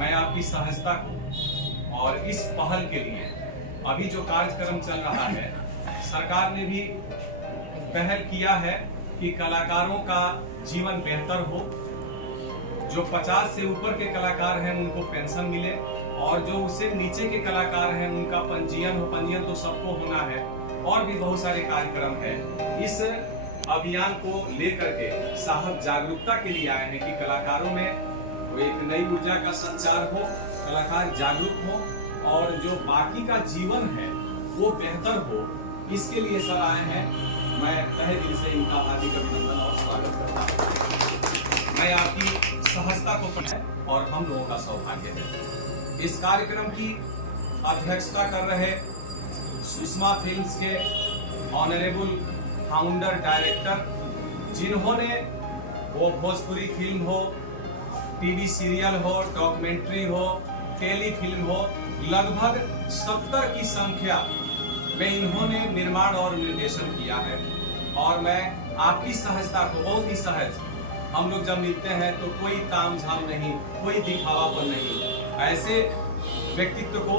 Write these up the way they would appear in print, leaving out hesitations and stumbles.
मैं आपकी सहजता को और इस पहल के लिए अभी जो कार्यक्रम चल रहा है, सरकार ने भी पहल किया है कि कलाकारों का जीवन बेहतर हो। जो 50 से ऊपर के कलाकार हैं उनको पेंशन मिले और जो उससे नीचे के कलाकार हैं उनका पंजीयन हो। पंजीयन तो सबको होना है और भी बहुत सारे कार्यक्रम है। इस अभियान को लेकर के साहब जागरूकता के लिए आए हैं कि कलाकारों में एक नई ऊर्जा का संचार हो, कलाकार जागरूक हो और जो बाकी का जीवन है वो बेहतर हो। इसके लिए सर आए हैं। मैं तहे दिल से इनका हार्दिक अभिनंदन और स्वागत करता हूँ। मैं आपकी सहजता को पढ़ा और हम लोगों का सौभाग्य है। इस कार्यक्रम की अध्यक्षता कर रहे सुषमा फिल्म्स के ऑनरेबल फाउंडर डायरेक्टर, जिन्होंने वो भोजपुरी फिल्म हो, टीवी सीरियल हो, डॉक्यूमेंट्री हो, टेली फिल्म हो, लगभग 70 की संख्या में इन्होंने निर्माण और निर्देशन किया है। और मैं आपकी सहजता को, बहुत ही सहज, हम लोग जब मिलते हैं तो कोई तामझाम नहीं, कोई दिखावापन नहीं, ऐसे व्यक्तित्व को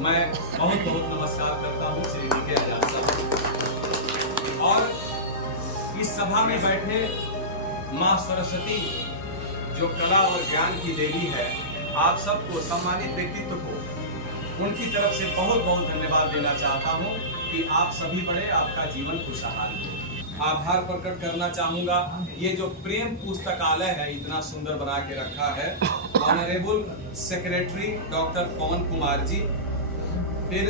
मैं बहुत बहुत नमस्कार करता हूँ श्री डी.के. आजाद साहब। और इस सभा में बैठे माँ सरस्वती जो कला और ज्ञान की देवी है, आप सबको, सम्मानित व्यक्तित्व को उनकी तरफ से बहुत बहुत धन्यवाद देना चाहता हूं कि आप सभी बड़े, आपका जीवन खुशहाल हो। आभार प्रकट करना चाहूंगा। ये जो प्रेम पुस्तकालय है इतना सुंदर बना के रखा है, ऑनरेबल सेक्रेटरी डॉक्टर पवन कुमार जी, फिर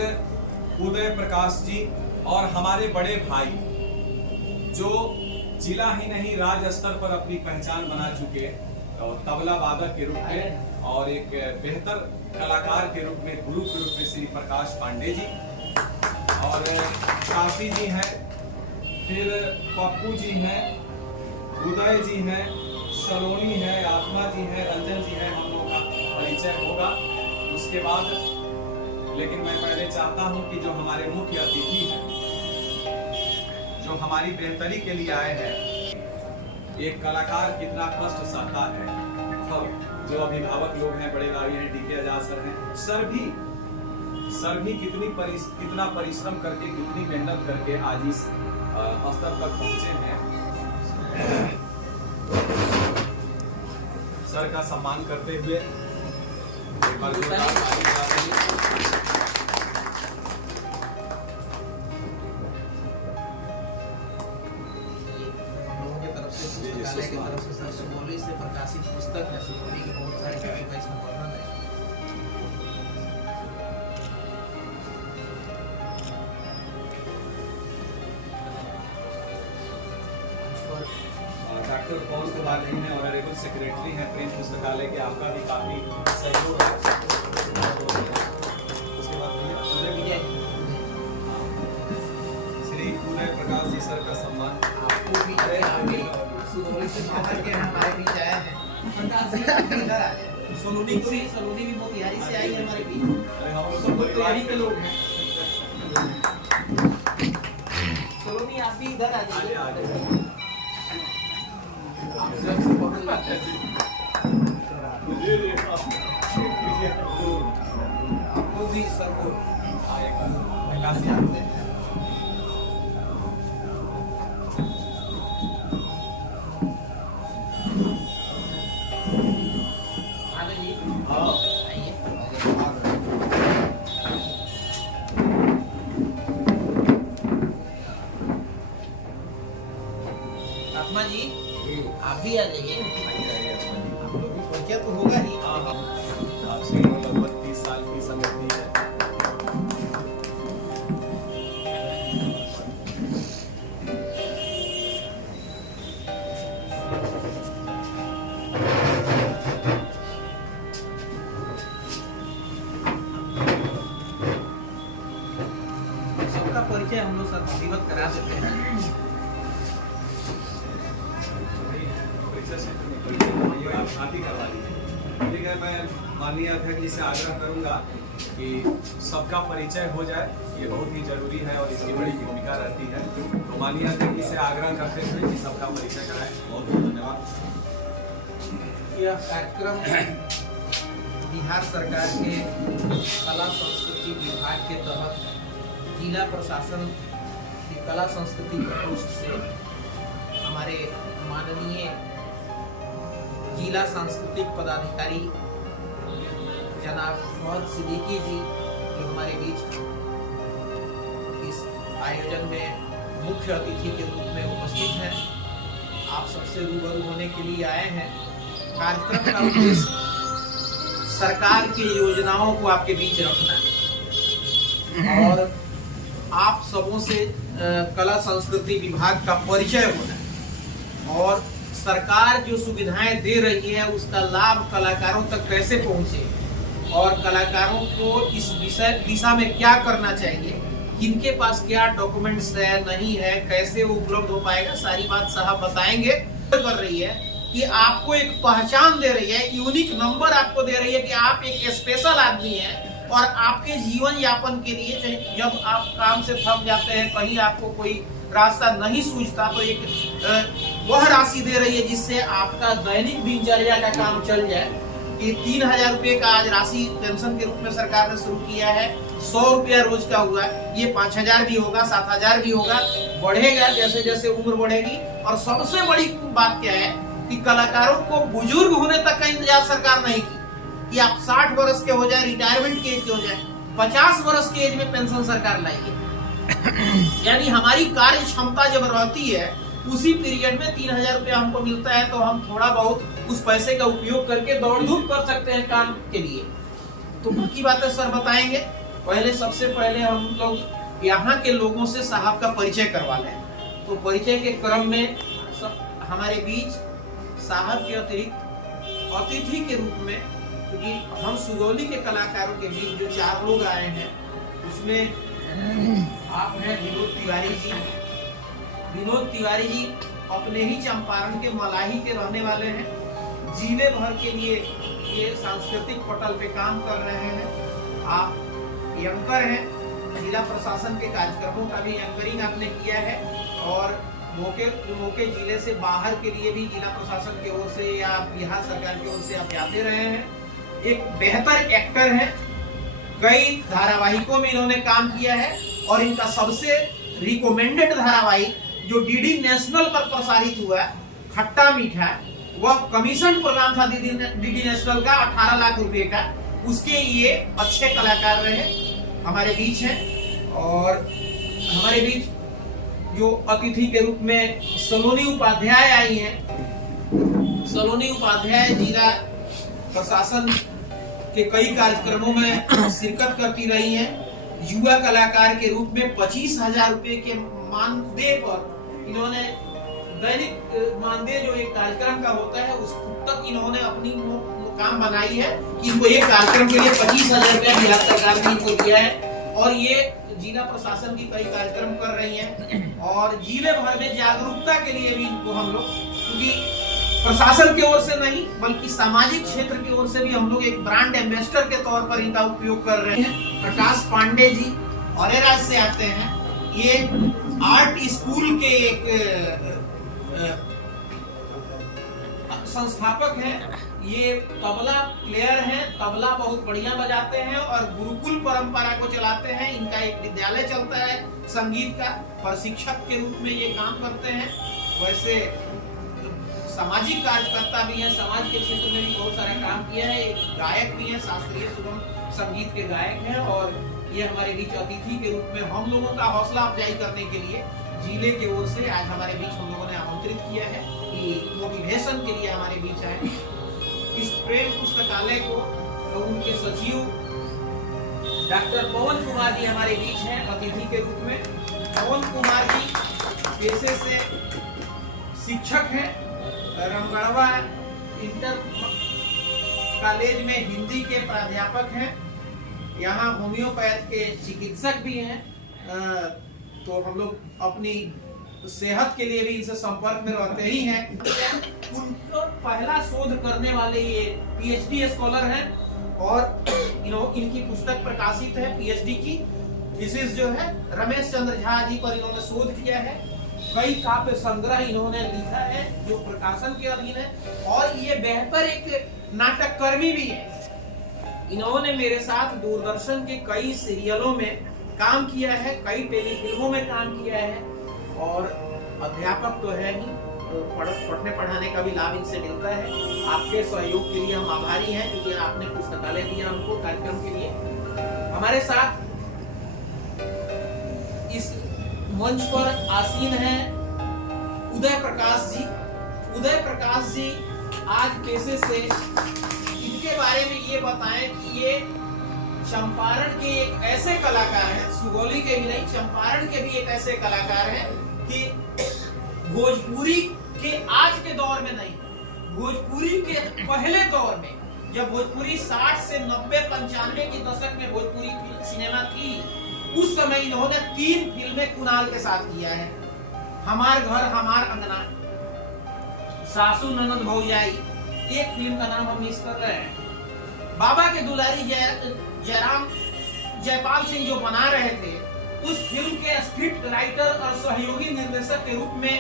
उदय प्रकाश जी और हमारे बड़े भाई जो जिला ही नहीं राज्य स्तर पर अपनी पहचान बना चुके, तबला वादक के रूप में और एक बेहतर कलाकार के रूप में, गुरु के रूप में श्री प्रकाश पांडे जी और काशी जी हैं, फिर पप्पू जी हैं, उदय जी हैं, सलोनी है, आत्मा जी हैं, रंजन जी हैं। हम लोगों का परिचय होगा उसके बाद, लेकिन मैं पहले चाहता हूं कि जो हमारे मुख्य अतिथि हैं, जो हमारी बेहतरी के लिए आए हैं, एक कलाकार कितना कष्ट सहता है, और जो अभिभावक लोग हैं, बड़े भाई हैं, डी.के. आजाद सर हैं, सर भी कितना परिश्रम करके, कितनी मेहनत करके आज इस स्तर तक पहुंचे हैं। सर का सम्मान करते हुए एक बार जोरदार ताली बजाते हैं। पुस्तकालय की तरफ से सर सुगौली से प्रकाशित पुस्तक है, सुगौली की बहुत सारी कवि का इसमें वर्णन है। डॉक्टर पवन कुमार जी हैं, ऑनरेबल सेक्रेटरी हैं प्रेम पुस्तकालय के, आपका भी काफी सहयोग है। उसके बाद श्री उदय प्रकाश जी सर का सम्मान आपको भी सुगौली से बाहर के हमारे बीच आए हैं। सलोनी भी मोतिहारी से आई है हमारे बीच, सब मोतिहारी के लोग हैं। सलोनी आप भी इधर आ जाइए। आपको भी सर को काशी आते हैं। आत्मा जी आप भी आ जाइए। आप लोग भी पहुंचे तो होगा ही। आपसे लगभग 30 साल की संगति है। सबका परिचय हम लोग संधिवत करा देते हैं। शादी करवा लीजिए। ठीक है, मैं माननीय अध्यक्ष जी से आग्रह करूंगा कि सबका परिचय हो जाए, ये बहुत ही जरूरी है और इसकी बड़ी भूमिका रहती है। तो माननीय अध्यक्ष जी से आग्रह करते हुए कि सबका परिचय कराएं। बहुत बहुत धन्यवाद। यह कार्यक्रम बिहार सरकार के कला संस्कृति विभाग के तहत जिला प्रशासन की कला संस्कृति प्रकोष्ठ से हमारे माननीय जिला सांस्कृतिक पदाधिकारी जनाब फहद सिद्दीकी जी जो हमारे बीच इस आयोजन में मुख्य अतिथि के रूप में उपस्थित हैं, आप सबसे रूबरू होने के लिए आए हैं। कार्यक्रम का उद्देश्य सरकार की योजनाओं को आपके बीच रखना है और आप सबों से कला संस्कृति विभाग का परिचय होना है और सरकार जो सुविधाएं दे रही है उसका लाभ कलाकारों तक कैसे पहुंचे और कलाकारों को इस दिशा में क्या करना चाहिए, किनके पास क्या डॉक्यूमेंट्स है नहीं है, कैसे वो उपलब्ध हो पाएगा, सारी बात साहब बताएंगे। कर रही है कि आपको एक पहचान दे रही है, यूनिक नंबर आपको दे रही है कि आप एक स्पेशल आदमी हैं और आपके जीवन यापन के लिए जब आप काम से थक जाते हैं, कहीं आपको कोई रास्ता नहीं सूझता, तो एक वह राशि दे रही है जिससे आपका दैनिक दिनचर्या का काम चल जाए। कि 3000 रुपये का आज राशि पेंशन के रूप में सरकार ने शुरू किया है, 100 रुपया रोज का हुआ, ये 5000 भी होगा, 7000 भी होगा, बढ़ेगा जैसे जैसे उम्र बढ़ेगी। और सबसे बड़ी बात क्या है कि कलाकारों को बुजुर्ग होने तक का इंतजार सरकार नहीं की कि आप 60 वर्ष के हो जाए, रिटायरमेंट के एज के हो जाए, 50 वर्ष के एज में पेंशन सरकार लाएगी। यानी हमारी कार्य क्षमता जब रहती है उसी पीरियड में 3000 रुपया हमको मिलता है, तो हम थोड़ा बहुत उस पैसे का उपयोग करके दौड़ धूप कर सकते हैं काम के लिए। तो बाकी बातें सर बताएंगे। सबसे पहले हम लोग यहाँ के लोगों से साहब का परिचय करवा लें। तो परिचय के क्रम में हमारे बीच साहब के अतिरिक्त अतिथि के रूप में, क्योंकि हम सुगौली के कलाकारों के बीच जो 4 लोग आए हैं उसमें आप हैं विनोद तिवारी जी। विनोद तिवारी जी अपने ही चंपारण के मलाही के रहने वाले हैं, जिले भर के लिए ये सांस्कृतिक पटल पे काम कर रहे हैं। आप एंकर हैं, जिला प्रशासन के कार्यक्रमों का भी एंकरिंग आपने किया है और मौके जिले से बाहर के लिए भी जिला प्रशासन की ओर से या बिहार सरकार की ओर से आप जाते रहे हैं। एक बेहतर एक्टर हैं, कई धारावाहिकों में इन्होंने काम किया है और इनका सबसे रिकमेंडेड धारावाहिक जो डीडी नेशनल पर प्रसारित हुआ खट्टा मीठा, वह कमीशन प्रोग्राम था डीडी नेशनल का 18 लाख रुपए का, उसके ये अच्छे कलाकार रहे, हमारे बीच हैं। और हमारे बीच जो अतिथि के रूप में सलोनी उपाध्याय आई हैं। सलोनी उपाध्याय जिला प्रशासन के कई कार्यक्रमों में शिरकत करती रही हैं। युवा कलाकार के रूप में 25,000 रुपए के मानदेय पर इन्होंने दैनिक मानदेय जो एक कार्यक्रम का होता है उस तक इन्होंने अपनी काम बनाई है कि इनको एक कार्यक्रम के लिए 25,000 रुपया बिहार सरकार ने इनको दिया है। और ये जिला प्रशासन की कई कार्यक्रम कर रही हैं और जिले भर में जागरूकता के लिए भी इनको हम लोग, क्योंकि प्रशासन की ओर से नहीं बल्कि सामाजिक क्षेत्र की ओर से भी हम लोग एक ब्रांड एम्बेसडर के तौर पर इनका उपयोग कर रहे हैं। प्रकाश पांडे जी औरेराज से आते हैं, ये आर्ट स्कूल के एक संस्थापक हैं। ये तबला प्लेयर हैं, तबला बहुत बढ़िया बजाते हैं और गुरुकुल परंपरा को चलाते हैं। इनका एक विद्यालय चलता है संगीत का, प्रशिक्षक के रूप में ये काम करते हैं। वैसे सामाजिक कार्यकर्ता भी हैं, समाज के क्षेत्र में भी बहुत सारा काम किया है। एक गायक भी हैं, शास्त्रीय सुगम संगीत के गायक हैं और ये हमारे बीच अतिथि के रूप में हम लोगों का हौसला अफजाई करने के लिए जिले की ओर से आज हमारे बीच हम लोगों ने आमंत्रित किया है कि मोटिवेशन के लिए हमारे बीच आए। इस प्रेम पुस्तकालय को तो उनके सचिव डॉक्टर पवन कुमार जी हमारे बीच हैं अतिथि के रूप में। पवन कुमार जी पेशे से शिक्षक हैं, रामगढ़वा इंटर कॉलेज में हिंदी के प्राध्यापक हैं, यहाँ होम्योपैथ के चिकित्सक भी हैं। तो हम लोग अपनी सेहत के लिए भी इनसे संपर्क में रहते ही हैं। उनको पहला शोध करने वाले ये पीएचडी स्कॉलर हैं और इनकी पुस्तक प्रकाशित है पीएचडी की थीसिस जो है रमेश चंद्र झा जी पर इन्होंने शोध किया है। कई काव्य संग्रह इन्होंने लिखा है जो प्रकाशन के अधीन है और ये बेहतर एक नाटक कर्मी भी है। इन्होंने मेरे साथ दूरदर्शन के कई सीरियलों में काम किया है, कई टेलीफिल्मों में काम किया है और अध्यापक तो है ही, पढ़ने पढ़ाने का भी लाभ इनसे मिलता है। आपके सहयोग के लिए हम आभारी हैं क्योंकि आपने पुस्तकालय दिया हमको कार्यक्रम के लिए। हमारे साथ इस मंच पर आसीन हैं उदय प्रकाश जी। उदय प्रकाश जी आज पेशे से इनके बारे में ये बताएं कि ये चंपारण के एक ऐसे कलाकार हैं, सुगौली के भी नहीं, चंपारण के भी एक ऐसे कलाकार हैं कि भोजपुरी के आज के दौर में नहीं, भोजपुरी के पहले दौर में, जब भोजपुरी 60 से 90 95 के दशक में भोजपुरी सिनेमा थी, उस समय इन्होंने 3 फिल्में कुणाल के साथ किया है। हमार घर हमार अंगना, सासू ननद भौजाई, एक फिल्म का नाम हम मिस कर रहे हैं। बाबा के दुलारी जयराम जयपाल सिंह जो बना रहे थे, उस फिल्म के स्क्रिप्ट राइटर और सहयोगी निर्देशक के रूप में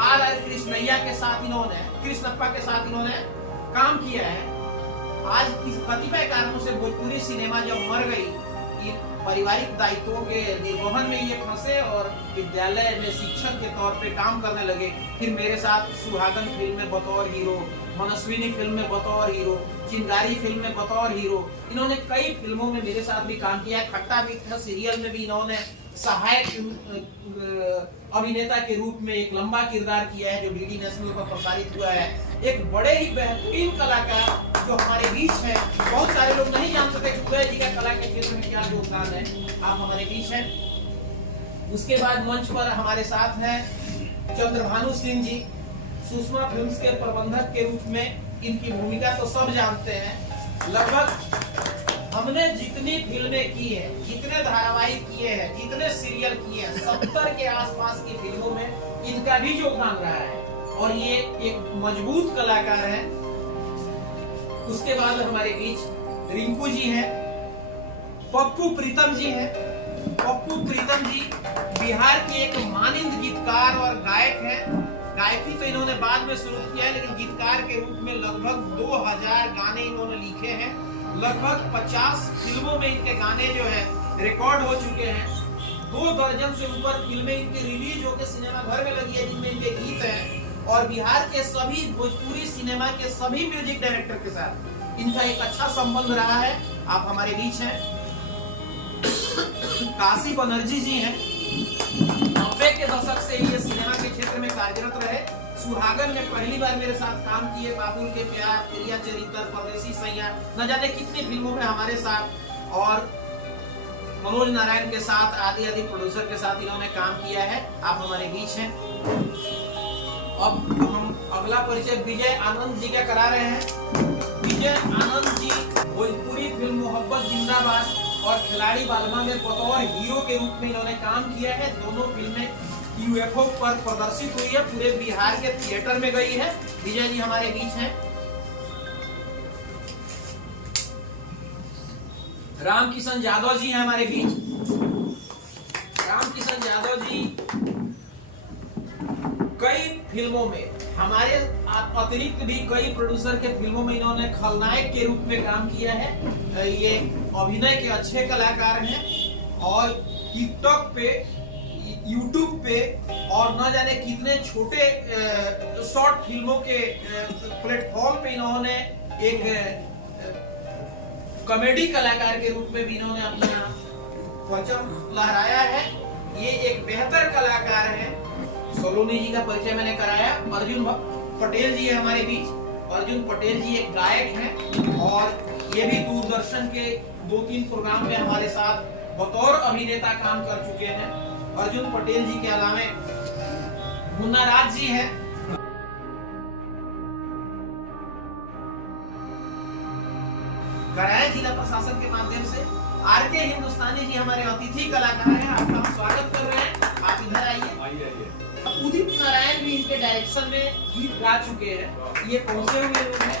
आर कृष्णैया के साथ इन्होंने, कृष्णप्पा के साथ इन्होंने काम किया है। आज इस कतिपय कारणों से भोजपुरी सिनेमा जब मर गई, पारिवारिक दायित्वों के निर्वहन में ये फंसे और विद्यालय में शिक्षक के तौर पे काम करने लगे। फिर मेरे साथ सुहागन फिल्म में बतौर हीरो, मनस्विनी फिल्म में बतौर हीरो, चिंगारी फिल्म में बतौर हीरो, इन्होंने कई फिल्मों में मेरे साथ भी काम किया है। खट्टा मीठा सीरियल में भी इन्होंने सहायक अभिनेता के रूप में एक लंबा किरदार किया है जो डीडी नेशनल पर प्रसारित हुआ है। एक बड़े ही बेहतरीन कलाकार जो हमारे बीच है, बहुत सारे लोग नहीं जानते थे उदय जी का कला के क्षेत्र में क्या योगदान है, आप हमारे बीच हैं। उसके बाद मंच पर हमारे साथ हैं चंद्रभानु सिंह जी, सुषमा फिल्म्स के प्रबंधक के रूप में इनकी भूमिका तो सब जानते हैं। लगभग हमने जितनी फिल्में की है, जितने धारावाहिक किए हैं, जितने सीरियल किए हैं, 70 के आसपास की फिल्मों में इनका भी योगदान रहा है और ये एक मजबूत कलाकार है। उसके बाद हमारे बीच रिंकू जी हैं, पप्पू प्रीतम जी हैं। पप्पू प्रीतम जी बिहार के एक मानिंद गीतकार और गायक हैं। गायकी तो इन्होंने बाद में शुरू किया है, लेकिन गीतकार के रूप में लगभग 2000 गाने इन्होंने लिखे हैं। लगभग 50 फिल्मों में इनके गाने जो है रिकॉर्ड हो चुके हैं। 2 दर्जन से ऊपर फिल्में इनकी रिलीज होकर सिनेमा घर में लगी है जिनमें इनके गीत हैं। और बिहार के सभी भोजपुरी सिनेमा के सभी म्यूजिक डायरेक्टर के साथ इनका एक अच्छा संबंध रहा है। आप हमारे बीच हैं। काशी बनर्जी जी हैं, 90 के दशक से ये सिनेमा के क्षेत्र में कार्यरत रहे। सुहागन में पहली बार मेरे साथ काम किए, बाबुल के प्यार, प्रिया चरित्र, परदेसी सैया, न जाने कितनी फिल्मों में हमारे साथ और मनोज नारायण के साथ आदि आदि प्रोड्यूसर के साथ इन्होंने काम किया है। आप हमारे बीच हैं। अब हम अगला परिचय विजय आनंद जी का करा रहे हैं। विजय आनंद जी भोजपुरी फिल्म मोहब्बत जिंदाबाद और खिलाड़ी बालमा में बतौर हीरो के रूप में इन्होंने काम किया है। दोनों फिल्में यूएफओ पर प्रदर्शित हुई है, पूरे बिहार के थिएटर में गई है। विजय जी हमारे बीच हैं। रामकिशन यादव जी हैं हमारे बीच। रामकिशन यादव जी कई फिल्मों में, हमारे अतिरिक्त भी कई प्रोड्यूसर के फिल्मों में इन्होंने खलनायक के रूप में काम किया है। ये अभिनय के अच्छे कलाकार हैं और टिकटॉक पे, यूट्यूब पे और न जाने कितने छोटे शॉर्ट फिल्मों के प्लेटफॉर्म पे इन्होंने एक कॉमेडी कलाकार के रूप में भी इन्होंने अपना परचम लहराया है। ये एक बेहतर कलाकार है। सोलोनी जी का परिचय मैंने कराया। अर्जुन पटेल जी है हमारे बीच। अर्जुन पटेल जी एक गायक हैं और ये भी दूरदर्शन के 2-3 प्रोग्राम में हमारे साथ बतौर अभिनेता काम कर चुके हैं। अर्जुन पटेल जी के अलावा मुन्ना राज जी हैं। कराया जिला प्रशासन के माध्यम से। आरके हिंदुस्तानी जी हमारे अतिथि कलाकार हैं, आपका हम स्वागत कर रहे हैं। आप इधर आइए। उदित नारायण भी इनके डायरेक्शन में गीत गा चुके हैं। ये पहुंचे हुए लोग हैं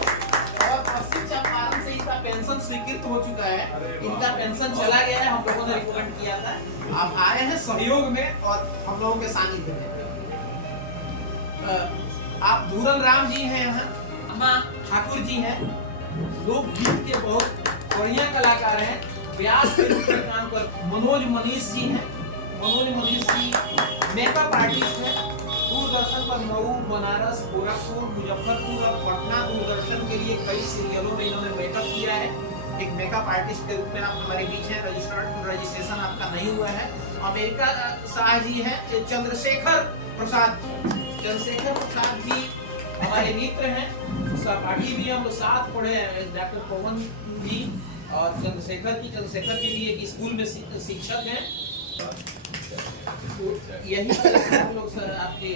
और पश्चिम चंपारण से इनका पेंशन स्वीकृत हो चुका है। इनका पेंशन चला गया है, हम लोगों ने रिकमेंड किया था। आप आए हैं सहयोग में और हम लोगों के सानिध्य में। आप धूरल राम जी हैं यहाँ, अम्मा ठाकुर जी हैं। लोक गीत के बहुत बढ़िया कलाकार हैं, व्यास के रूप में काम कर। मनोज मनीष जी हैं। मनोज मनीष जी मेकअप आर्टिस्ट हैं। दूरदर्शन पर मऊ, बनारस, गोरखपुर, मुजफ्फरपुर और पटना दूरदर्शन के लिए कई सीरियलों में इन्होंने मेकअप किया है। एक मेकअप आर्टिस्ट के रूप में आप हमारे बीच हैं। रजिस्ट्रेशन आपका नहीं हुआ है। अमेरिका शाह जी हैं। चंद्रशेखर प्रसाद जी हमारे मित्र हैं, सहपाठी भी हम लोग साथ पढ़े हैं। डॉक्टर पवन जी और चंद्रशेखर जी भी एक स्कूल में शिक्षक हैं। तो यही हम लोग आपके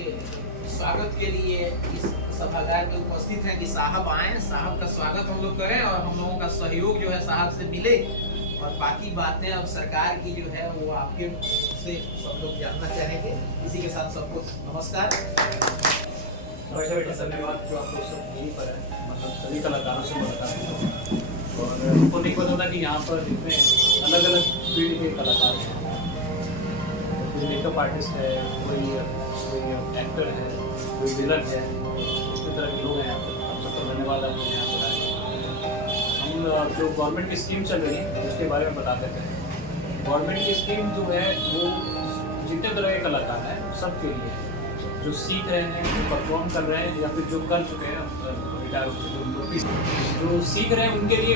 स्वागत के लिए इस सभागार में उपस्थित हैं कि साहब आए, साहब का स्वागत हम लोग करें और हम लोगों का सहयोग जो है साहब से मिले। और बाकी बातें अब सरकार की जो है वो आपके से सब लोग जानना चाहेंगे। इसी के साथ सबको नमस्कार। धन्यवाद जो आप लोग सब यहीं पर हैं, मतलब सभी कलाकारों से मुलाकात हुई और उनको नहीं पता था कि यहाँ पर इतने अलग अलग फील्ड के कलाकार हैं। कोई मेकअप आर्टिस्ट है, कोई एक्टर है, कोई विलन है, इसी तरह के लोग हैं यहाँ पर। हम सबको धन्यवाद आप लोग यहाँ पर आए। हम जो गवर्नमेंट की स्कीम चल रही है उसके बारे में बता देते हैं। गवर्नमेंट की स्कीम जो है वो जितने तरह के कलाकार हैं सबके लिए, जो सीख रहे हैं, जो परफॉर्म कर रहे हैं या फिर जो कर चुके हैं रिटायर हो चुके हैं, जो सीख रहे हैं उनके लिए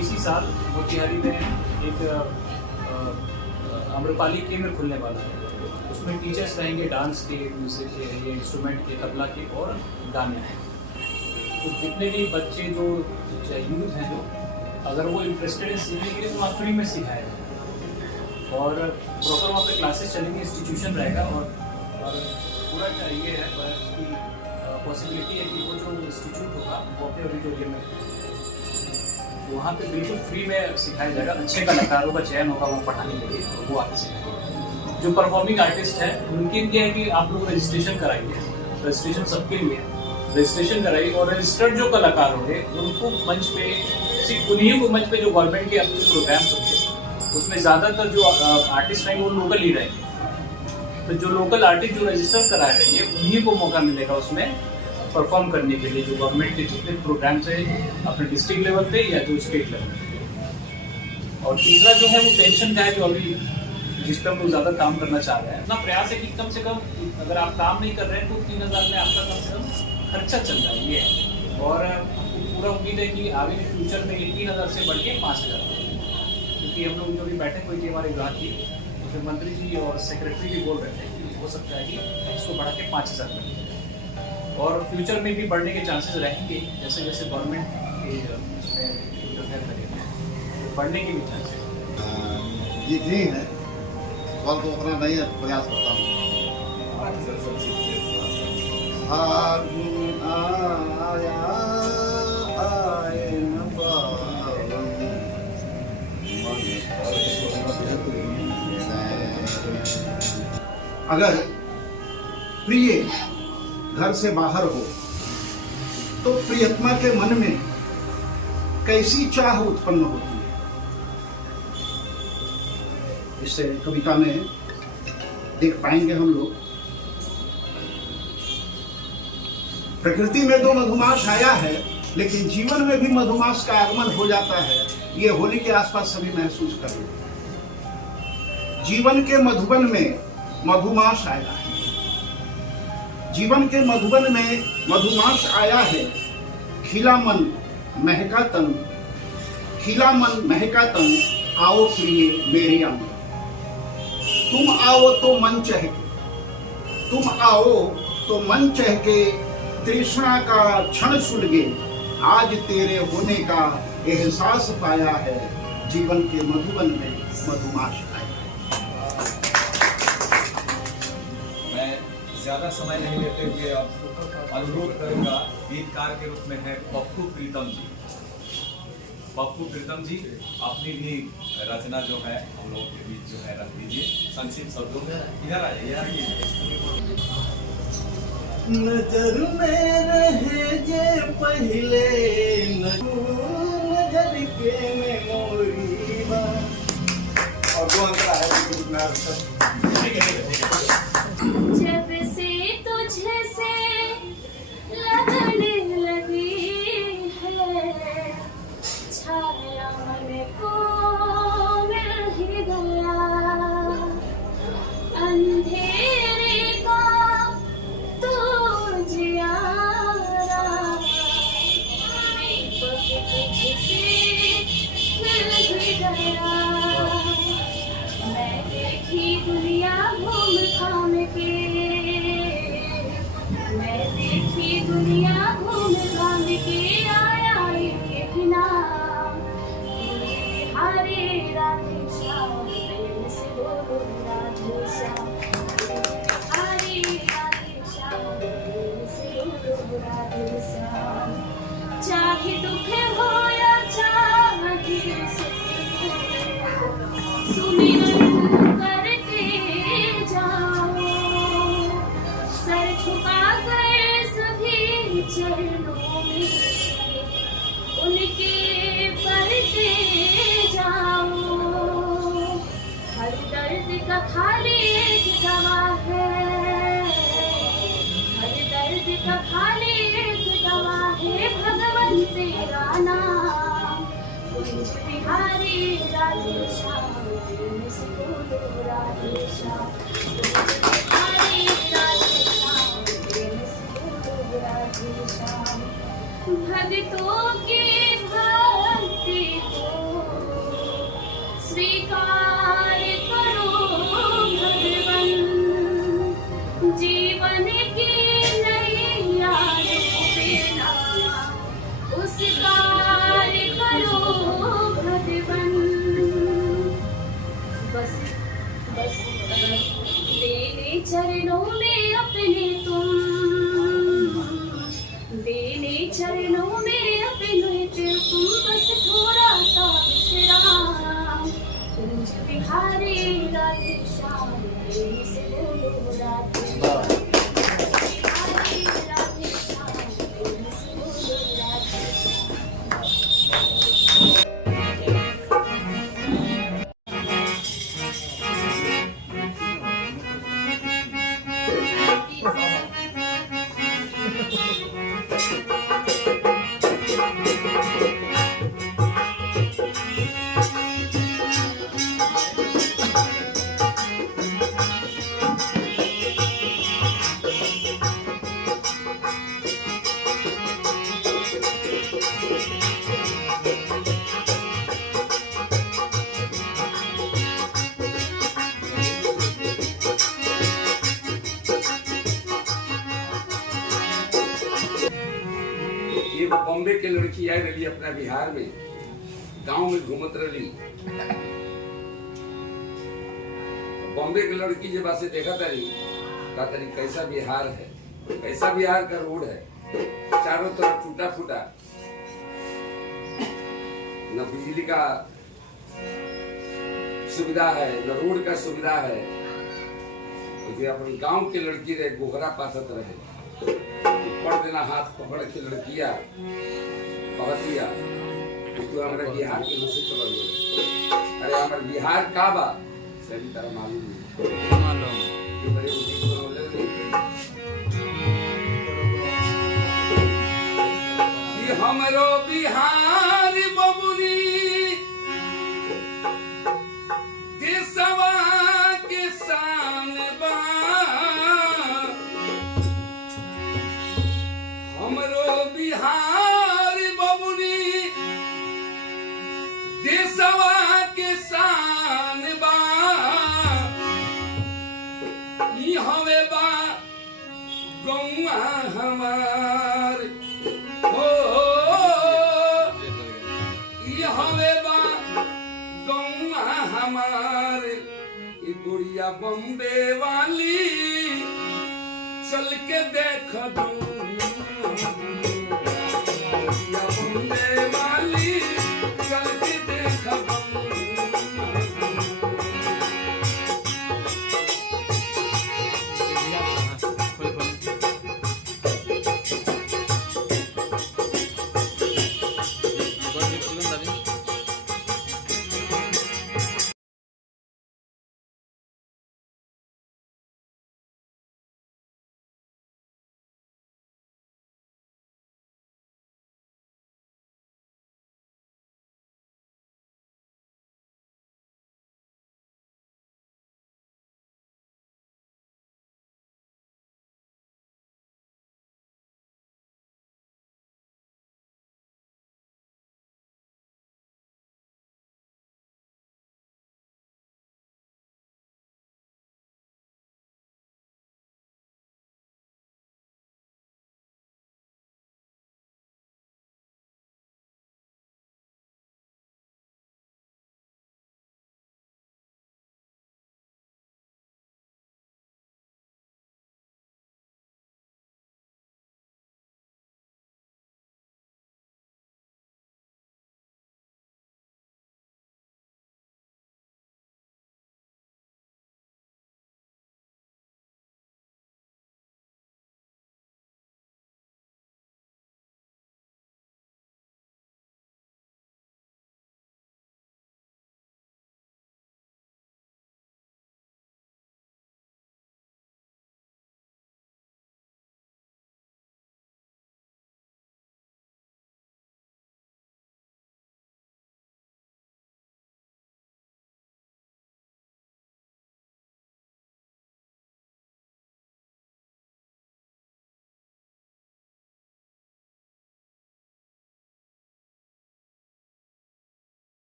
इसी साल मोतिहारी में एक आम्रपाली केंद्र खुलने वाला है। उसमें टीचर्स रहेंगे डांस के, म्यूजिक के, ये इंस्ट्रूमेंट के, तबला के और गाने के। तो जितने भी बच्चे जो यूथ हैं जो अगर वो इंटरेस्टेड है सीखने के लिए तो वहाँ फ्री में सिखाया जाए और प्रॉपर वहाँ पे क्लासेस चलेंगे, इंस्टीट्यूशन रहेगा और पूरा ये है उसकी पॉसिबिलिटी है कि वो जो इंस्टीट्यूट होगा वो अपने ऑडिटोरियम में वहाँ पे बिल्कुल फ्री में सिखाया जाएगा। अच्छे कलाकारों का चयन होगा वहाँ पढ़ाने के लिए और वो आके सिखाएंगे। जो परफॉर्मिंग आर्टिस्ट हैं उनके लिए है कि आप लोग रजिस्ट्रेशन कराइए। रजिस्ट्रेशन सबके लिए है, रजिस्ट्रेशन कराइए और रजिस्टर्ड जो कलाकार होंगे उनको मंच पे, सिर्फ उन्हीं को मंच पे जो गवर्नमेंट के अपने प्रोग्राम्स होंगे उसमें ज़्यादातर जो आर्टिस्ट रहेंगे वो लोकल ही रहेंगे। तो जो लोकल आर्टिस्ट जो रजिस्टर कराए रहेंगे उन्हीं को मौका मिलेगा उसमें परफॉर्म करने के लिए, जो गवर्नमेंट के जितने प्रोग्राम्स हैं अपने डिस्ट्रिक्ट लेवल पे या जो स्टेट लेवल पे। और तीसरा जो है वो पेंशन का है, जो अभी जिस पर हम लोग ज़्यादा काम करना चाह रहे हैं। अपना प्रयास है कि कम से कम अगर आप काम नहीं कर रहे हैं तो 3000 में आपका कम से कम खर्चा चल जाए ये है। और हमको पूरा उम्मीद है कि आगे फ्यूचर में ये 3000 से बढ़ के 5000 होगा। क्योंकि हम लोग जो भी बैठक हुई थी हमारी विभाग की, तो मंत्री जी और सेक्रेटरी भी बोल रहे थे कि हो सकता है कि इसको बढ़ा के 5000 कर दिया और फ्यूचर में भी बढ़ने के चांसेस रहेंगे जैसे जैसे गवर्नमेंट के उसमें इंटरफेयर करेंगे तो बढ़ने के भी चांसेस ये नहीं है। सवाल तो उतना नहीं है, प्रयास करता हूँ। आया आए न पावन, अगर प्रिय घर से बाहर हो तो प्रियतमा के मन में कैसी चाह उत्पन्न होती है। इस कविता में देख पाएंगे हम लोग। प्रकृति में तो मधुमास आया है, लेकिन जीवन में भी मधुमास का आगमन हो जाता है। ये होली के आसपास सभी महसूस कर रहे हैं। जीवन के मधुबन में मधुमास आया है। जीवन के मधुबन में मधुमास आया है। खिला मन महका तन, खिला मन महका तन, आओ प्रिय मेरे अंग। तुम आओ तो मन चहके, तुम आओ तो मन चहके, तृष्णा का क्षण सुलगे, आज तेरे होने का एहसास पाया है। जीवन के मधुबन में मधुमास आया है। मैं ज्यादा समय नहीं लेते हुए अब अनुरोध करूंगा, गीतकार के रूप में है पप्पू प्रीतम जी। पप्पू प्रीतम जी अपनी भी रचना जो है हम लोग के बीच जो है रख दीजिए संक्षिप्त शब्दों में। इधर आइए। नजर में रहे जे पहले नजर के मेमोरी और दो अंतर है। जब से तुझे से लगने लगी है छाया मन राधे श्याम प्रेम से बोलो राधे श्याम बिहारी राधे श्याम प्रेम से बोलो राधे श्याम चाहे दुख हो या चाहे सुमिरन करते जाओ सर झुकाकर सभी चरणों में उनके पढ़ते जाओ हर दर्द का खाली एक दवा है हर दर्द का खाली एक दवा है भगवान तेरा नाम कुंज बिहारी राधे श्याम प्रेम से बोलो राधे श्याम कुंज बिहारी राधे श्याम प्रेम से बोलो राधे श्याम भक्तों की भक्ति को स्वीकार करो भगवन जीवन की नैया डूबेना उस कार्य करो भगवन बस बस तेरे चरणों में अपने तुम तेरे चरणों में अपने तुम बस थोड़ा सा विश्राम कुंज बिहारी राधे श्याम प्रेम से बोलो राधे श्याम बिहारी राधे श्याम प्रेम से बोलो राधे ये बॉम्बे के लड़की आई रही अपना बिहार में गांव में घूमत रही बॉम्बे के लड़की जब से देखा तरी का तरी कैसा बिहार है कैसा बिहार का रोड है चारों तरफ टूटा फूटा न बिजली का सुविधा है न रोड का सुविधा है अपने गांव के लड़की रहे गोहरा पाथत रहे पढ़ देना हाथ पकड़ के लड़किया पकड़ दिया तो हमारे बिहार के नशे चल गए अरे हमारे बिहार का बा सही तरह मालूम कि हमरो बिहार बबुनी देशवा के शान बा हमरो बिहार बबुनी देशवा के शान बा ई हवे बा गौआ हमार हो ई हवे बा गौआ हमार ई गुड़िया बम्बे वाली चल के देख दूं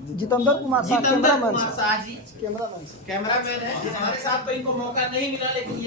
जितेंद्र कुमार साहब जितेंद्र कैमरामैन कुमार साहब शाह जी कैमरामैन साहब कैमरामैन है हमारे साथ, तो इनको मौका नहीं मिला, लेकिन ये